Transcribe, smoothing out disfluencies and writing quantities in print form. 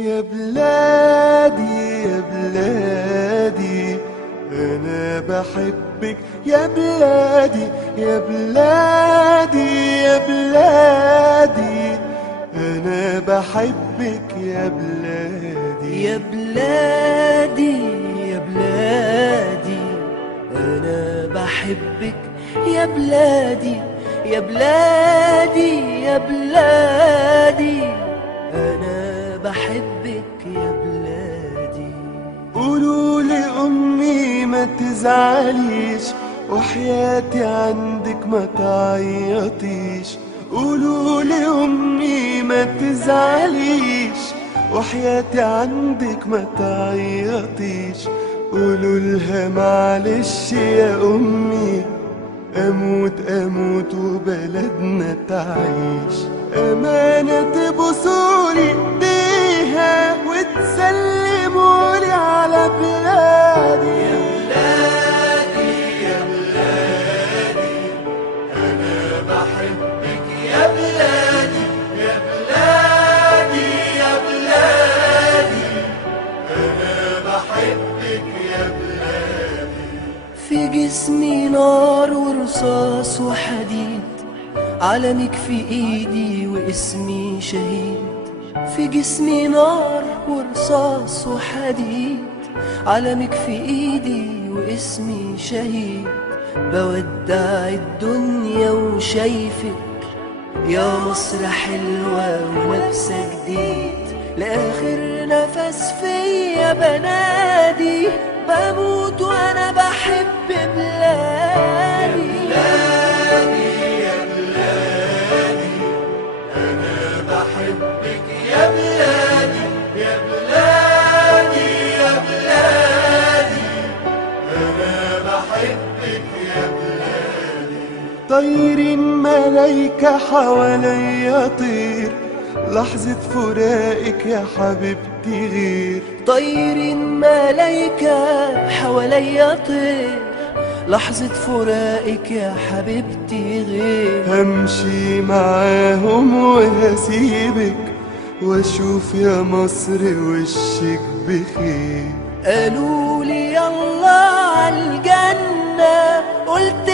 يا بلادي يا بلادي أنا بحبك يا بلادي يا بلادي يا بلادي أنا بحبك يا بلادي يا بلادي يا بلادي أنا بحبك يا بلادي يا بلادي يا بلادي أنا بحبك يا بلادي. قولوا لأمي ما تزعليش وحياتي عندك ما تعيطيش. قولوا لأمي ما تزعليش وحياتي عندك ما تعيطيش. قولوا لها معلش يا أمي أموت أموت وبلدنا تعيش. أمانة تبوسولي إيديها وتسلمولي على بلادي. يا بلادي يا بلادي أنا بحبك يا بلادي يا بلادي يا بلادي أنا بحبك يا بلادي. في جسمي نار ورصاص وحديد، علمك في ايدي واسمي شهيد. في جسمي نار ورصاص وحديد، علمك في ايدي واسمي شهيد. بودع الدنيا وشايفك يا مصر حلوة ولابسة جديد. لآخر نفس فيا بنادي بموت وانا بحب بلادي. يا بلادي أنا بحبك يا بلادي يا بلادي يا بلادي أنا بحبك يا بلادي. طايرين ملايكة حواليا طير، لحظة فراقك يا حبيبتي غير. طايرين ملايكة حواليا طير، لحظة فراقك يا حبيبتي غير. همشي معاهم وهسيبك واشوف يا مصر وشك بخير. قالوا لي يلا عالجنة، قلت